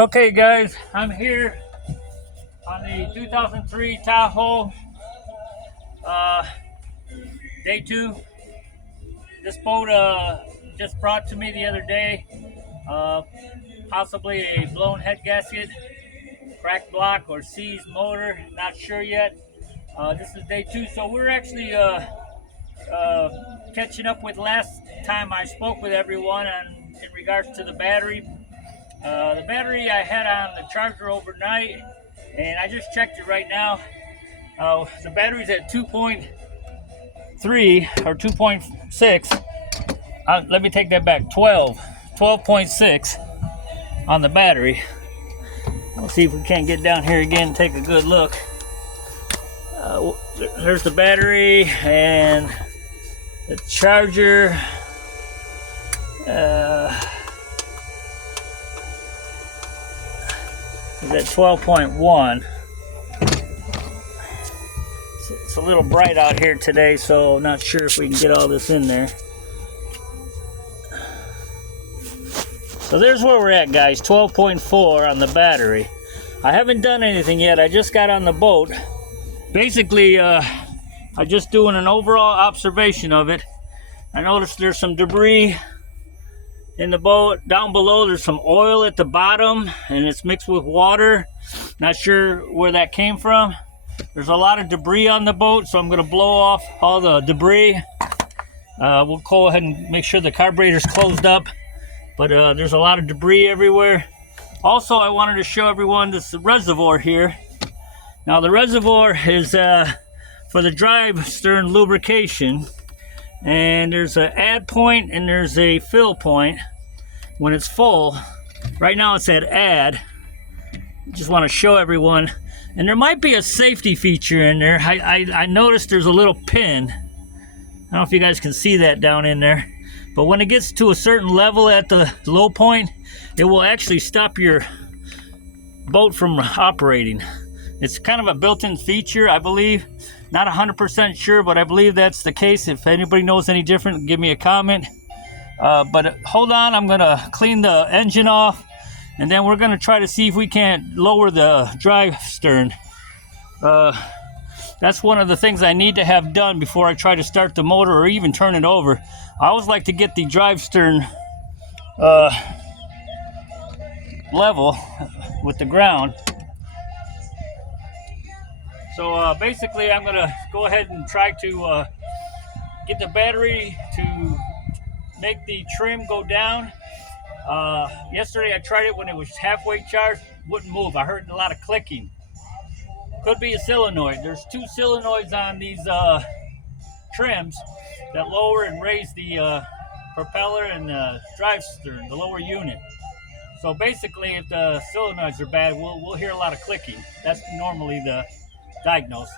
Okay guys, I'm here on the 2003 Tahoe, day 2. This boat just brought to me the other day, uh, possibly a blown head gasket, cracked block, or seized motor, not sure yet. This is day 2, so we're actually catching up with last time I spoke with everyone in regards to the battery. The battery I had on the charger overnight, and I just checked it right now. The battery's at 2.3 or 2.6. Let me take that back. 12.6 on the battery. We'll see if we can't get down here again and take a good look. There's the battery and the charger. Is at 12.1. It's a little bright out here today, so not sure if we can get all this in there. So there's where we're at, guys. 12.4 on the battery. I haven't done anything yet. I just got on the boat. Basically, I'm just doing an overall observation of it. I noticed there's some debris in the boat. Down below there's some oil at the bottom, and it's mixed with water. Not sure where that came from. There's a lot of debris on the boat, so I'm going to blow off all the debris. We'll go ahead and make sure the carburetor's closed up, but there's a lot of debris everywhere. Also, I wanted to show everyone this reservoir here. Now the reservoir is for the drive stern lubrication, and there's an add point and there's a fill point when it's full. Right now it's at add. Just want to show everyone, and there might be a safety feature in there. I noticed there's a little pin. I don't know if you guys can see that down in there, but when it gets to a certain level at the low point, it will actually stop your boat from operating. It's kind of a built-in feature, I believe. Not 100% sure, but I believe that's the case. If anybody knows any different, give me a comment. But hold on, I'm gonna clean the engine off, and then we're gonna try to see if we can't lower the drive stern. That's one of the things I need to have done before I try to start the motor or even turn it over. I always like to get the drive stern level with the ground. So basically I'm gonna go ahead and try to get the battery to make the trim go down. Yesterday I tried it when it was halfway charged, wouldn't move. I heard a lot of clicking. Could be a solenoid. There's 2 solenoids on these trims that lower and raise the propeller and the drive stern, the lower unit. So basically, if the solenoids are bad, we'll hear a lot of clicking. That's normally the diagnose.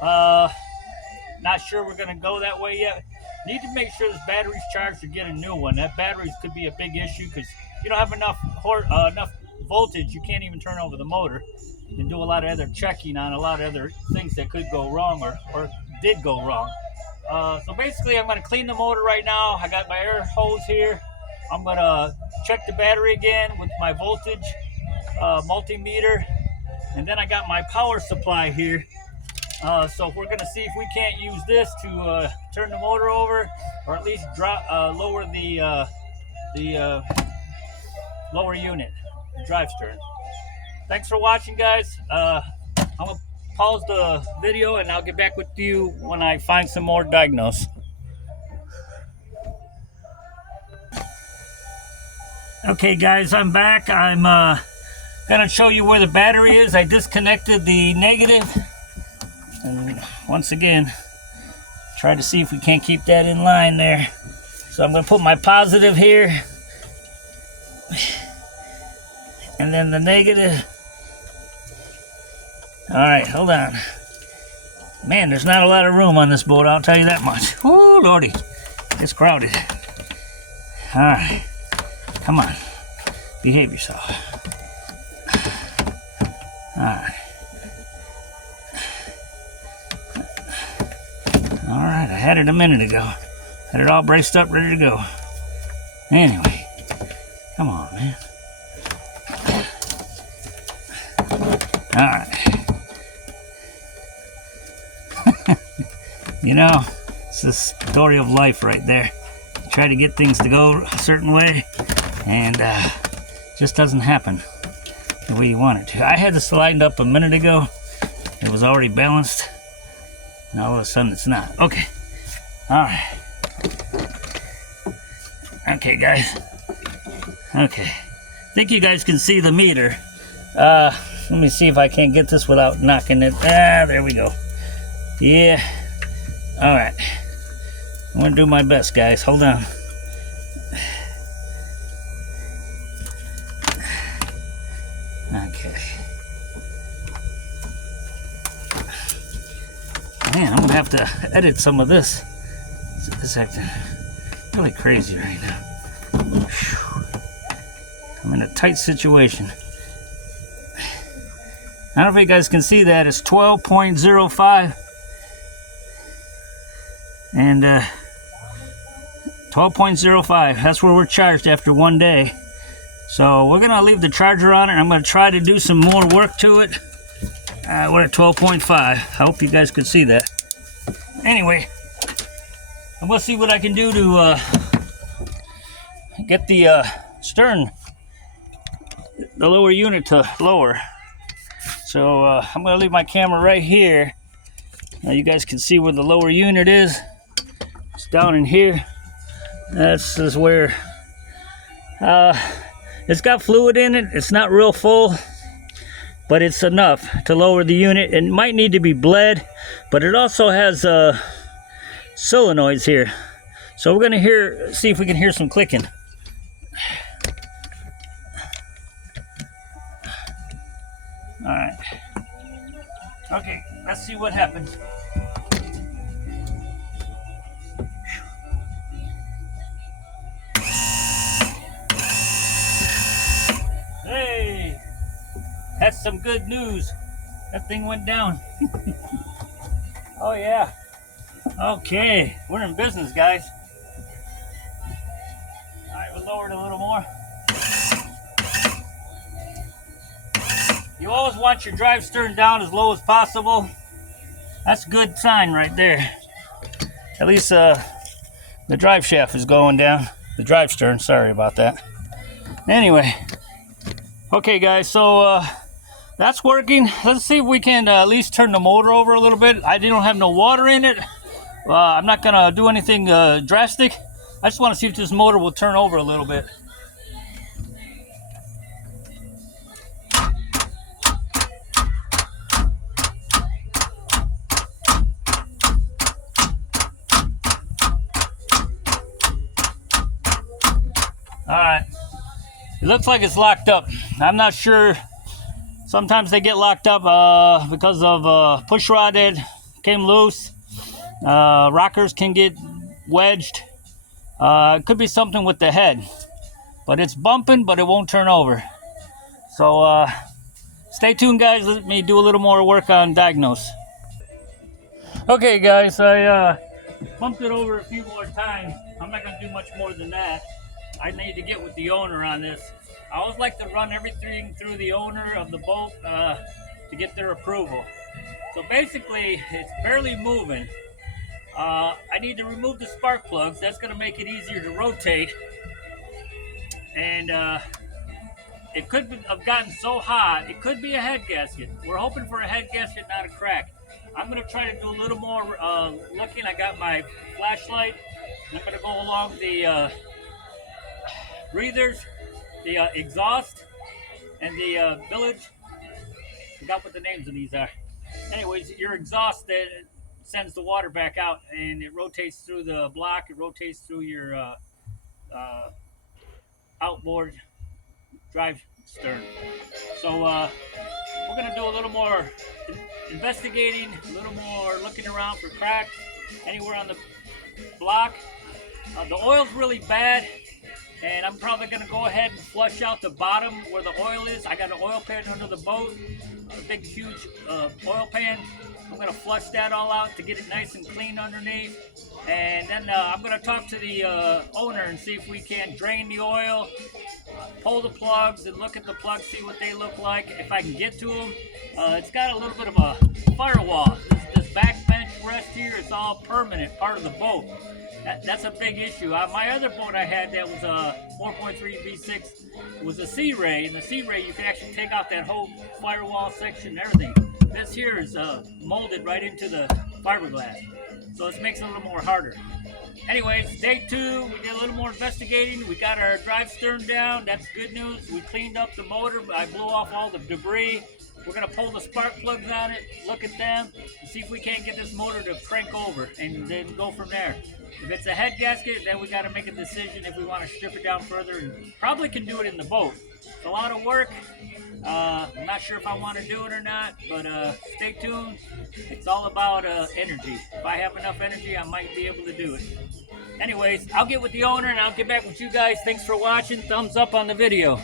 Not sure we're gonna go that way yet. Need to make sure this battery's charged to get a new one. That battery could be a big issue because you don't have enough voltage. You can't even turn over the motor and do a lot of other checking on a lot of other things that could go wrong or did go wrong. So basically, I'm gonna clean the motor right now. I got my air hose here. I'm gonna check the battery again with my voltage multimeter, and then I got my power supply here. So we're gonna see if we can't use this to turn the motor over, or at least lower the lower unit, the drive stern. Thanks for watching, guys. I'm gonna pause the video and I'll get back with you when I find some more diagnose. Okay guys, I'm back. I'm gonna show you where the battery is. I disconnected the negative, and once again try to see if we can't keep that in line there. So I'm gonna put my positive here, and then the negative. All right, hold on. Man, there's not a lot of room on this boat, I'll tell you that much. Oh lordy, it's crowded. All right, come on, behave yourself. All right. All right, I had it a minute ago. Had it all braced up, ready to go. Anyway, come on, man. right. You know, it's the story of life right there. You try to get things to go a certain way, and just doesn't happen the way you want it to. I had this lined up a minute ago. It was already balanced, and all of a sudden it's not. Okay. All right. Okay, guys. Okay. I think you guys can see the meter. Let me see if I can't get this without knocking it. There we go. Yeah. All right. I'm gonna do my best, guys. Hold on. Okay. Man, I'm gonna have to edit some of this. This acting really crazy right now. Whew. I'm in a tight situation. I don't know if you guys can see that. It's 12.05. And 12.05. That's where we're charged after one day. So we're gonna leave the charger on it. I'm gonna try to do some more work to it. We're at 12.5. I hope you guys could see that. Anyway, I'm gonna see what I can do to get the stern, the lower unit to lower. So I'm gonna leave my camera right here. Now you guys can see where the lower unit is. It's down in here. This is where it's got fluid in it. It's not real full, but it's enough to lower the unit. It might need to be bled, but it also has solenoids here. So we're gonna see if we can hear some clicking. All right. Okay, let's see what happens. Hey, that's some good news. That thing went down. Oh yeah. Okay, we're in business, guys. All right, we'll lower it a little more. You always want your drive stern down as low as possible. That's a good sign right there. At least the drive shaft is going down. The drive stern, sorry about that. Anyway, okay guys, so that's working. Let's see if we can at least turn the motor over a little bit. I don't have no water in it. I'm not gonna do anything drastic. I just want to see if this motor will turn over a little bit. All right, it looks like it's locked up. I'm not sure. Sometimes they get locked up because of push rod that came loose. Rockers can get wedged. It could be something with the head, but it's bumping, but it won't turn over. So stay tuned, guys. Let me do a little more work on diagnose. Okay, guys, I bumped it over a few more times. I'm not gonna do much more than that. I need to get with the owner on this. I always like to run everything through the owner of the boat to get their approval. So basically, it's barely moving. I need to remove the spark plugs. That's going to make it easier to rotate. And it could have gotten so hot, it could be a head gasket. We're hoping for a head gasket, not a crack. I'm going to try to do a little more looking. I got my flashlight. I'm going to go along the breathers, the exhaust, and the bilge. Forgot what the names of these are. Anyways, your exhaust that sends the water back out, and it rotates through the block. It rotates through your outboard drive stern. So we're gonna do a little more investigating, a little more looking around for cracks anywhere on the block. The oil's really bad. And I'm probably going to go ahead and flush out the bottom where the oil is. I got an oil pan under the boat, a big huge oil pan. I'm going to flush that all out to get it nice and clean underneath. And then I'm going to talk to the owner and see if we can drain the oil, pull the plugs and look at the plugs, see what they look like, if I can get to them. It's got a little bit of a firewall. This back bench rest here is all permanent, part of the boat. That's a big issue. My other boat I had that was a 4.3 V6 was a Sea Ray. And the Sea Ray, you can actually take out that whole firewall section and everything. This here is molded right into the fiberglass. So this makes it a little more harder. Anyways, day 2, we did a little more investigating. We got our drive stern down. That's good news. We cleaned up the motor. I blew off all the debris. We're going to pull the spark plugs on it, look at them, and see if we can't get this motor to crank over, and then go from there. If it's a head gasket, then we got to make a decision if we want to strip it down further, and probably can do it in the boat. It's a lot of work. I'm not sure if I want to do it or not, but stay tuned. It's all about energy. If I have enough energy, I might be able to do it. Anyways, I'll get with the owner and I'll get back with you guys. Thanks for watching. Thumbs up on the video.